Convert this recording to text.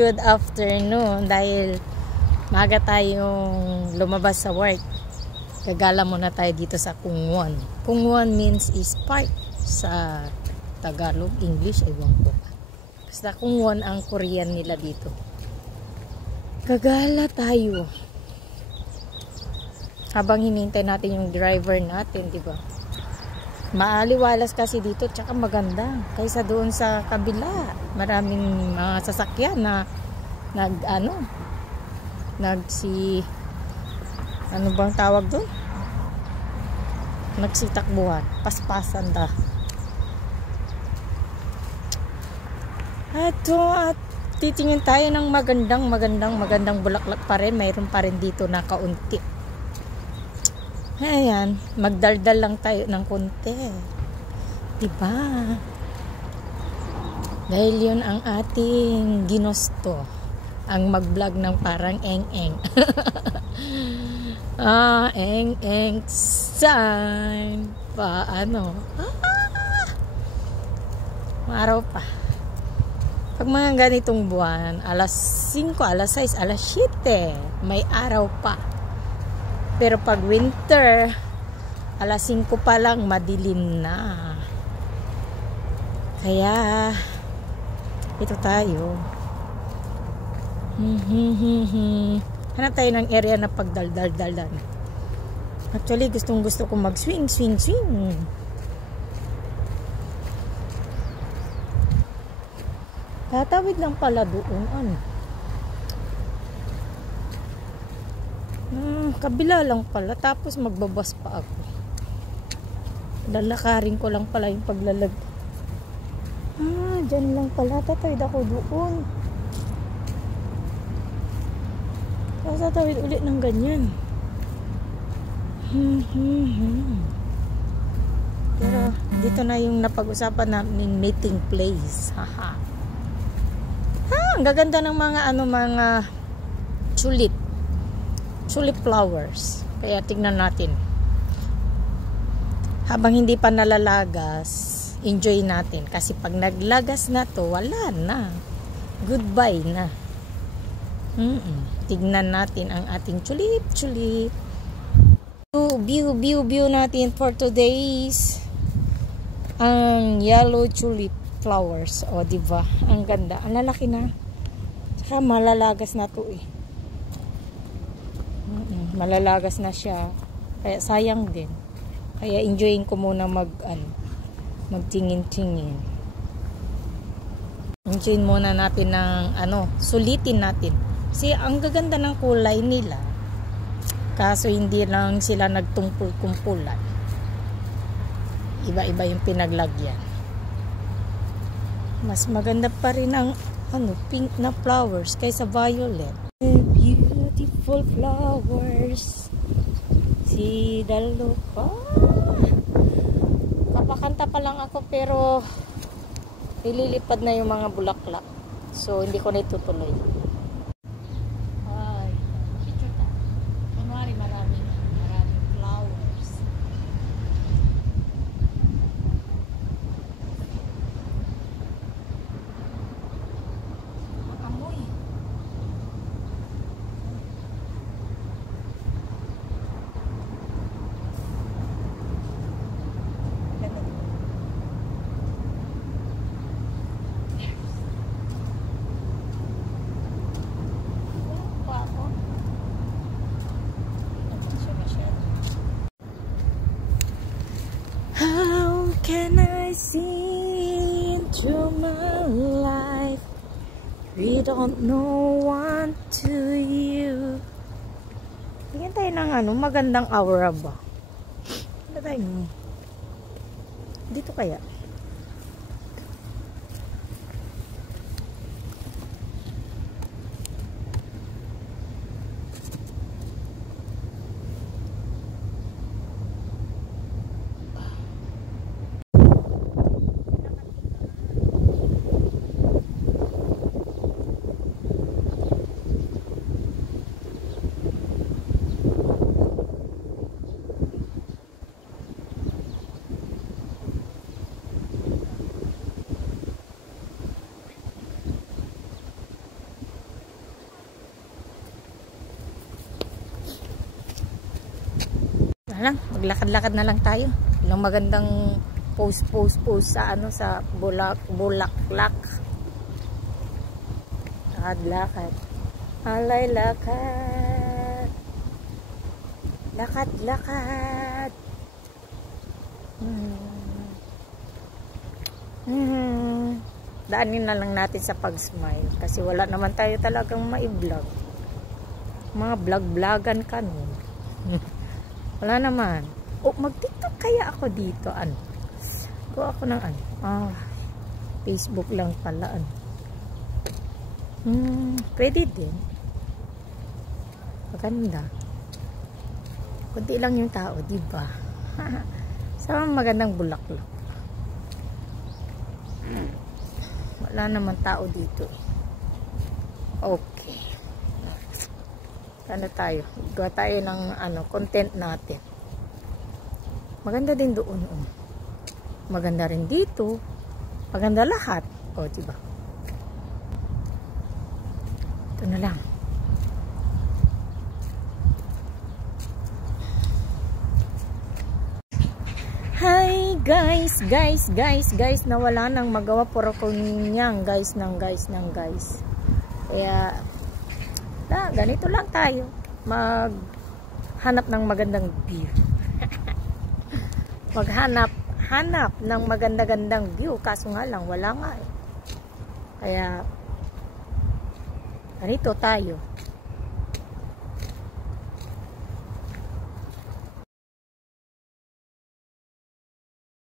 good afternoon. Dahil maaga tayong lumabas sa work, gagala muna tayo dito sa Kungwon. Kungwon means is park sa Tagalog, English, ewan ko. Basta Kungwon ang Korean nila dito. Gagala tayo habang hinintay natin yung driver natin, di ba? Maaliwalas kasi dito, tsaka maganda kaysa doon sa kabila. Maraming mga sasakyan na ano bang tawag doon? Nagsitakbuhan, paspasan da. At titingin tayo ng magandang bulaklak pa rin. Mayroon pa rin dito na kaunti. Ayan, magdaldal lang tayo ng konti. Diba? Dahil yun ang ating ginusto. Ang mag-vlog ng parang eng-eng. Eng-eng sign. Paano? Araw pa. Pag mga ganitong buwan, alas 5, alas 6, alas 7, may araw pa. Pero pag winter, alas 5 pa lang, madilim na. Kaya, ito tayo. Hanap tayo ng area na pagdaldal-daldan. Actually, gustong-gusto ko mag-swing. Tatawid lang pala doon. Ano? Kabila lang pala. Tapos magbabas pa ako. Lalakarin ko lang pala yung paglalag. Dyan lang pala. Tatawid ako doon. Tapos tatawid ulit ng ganyan. Pero dito na yung napag-usapan namin meeting place. Haha. Ang gaganda ng mga tulip flowers. Kaya tignan natin. Habang hindi pa nalalagas, enjoy natin. Kasi pag naglagas na to, wala na. Goodbye na. Tignan natin ang ating tulip. View natin for today's ang yellow tulip flowers. O, diba? Ang ganda. Ang lalaki na. Saka malalagas na to eh. Malalagas na siya. Kaya sayang din. Kaya enjoyin ko muna magtingin-tingin. Enjoyin muna natin ng sulitin natin. Kasi ang gaganda ng kulay nila. Kaso hindi lang sila nagtungkol-kumpulan. Iba-iba yung pinaglagyan. Mas maganda pa rin ang pink na flowers kaysa violet. Beautiful flowers. Si Dalo pa. Kapakanta pa lang ako pero nililipad na yung mga bulaklak. So hindi ko na itutuloy. Kunwari maraming flowers. Amoy. How can I see into my life? We don't know one to you. Tingnan tayo ng magandang aura ba? Ano tayo? Dito kaya? Maglakad-lakad na lang tayo. Ilang magandang post sa ano, sa Bulaklak. Lakad-lakad. Alay lakad. Lakad-lakad. Daanin na lang natin sa pag-smile kasi wala naman tayo talagang mai-vlog. Mga vlog-vlogan ka nun. Wala naman. O, mag-TikTok kaya ako dito. Ano? Kuha ako ng ano. Facebook lang pala. Ano? Pwede din. Maganda. Kunti lang yung tao, diba? Sa magandang bulaklak. Wala naman tao dito. Okay. Ano tayo? Gawa tayo ng ano, content natin. Maganda din doon. Maganda rin dito. Maganda lahat. O, diba? Ito na lang. Hi guys, nawala nang magawa puro ko niyang guys. Kaya ganito lang tayo maghanap ng magandang view. Maghanap ng maganda-gandang view, kaso nga lang wala nga eh. Kaya ganito tayo.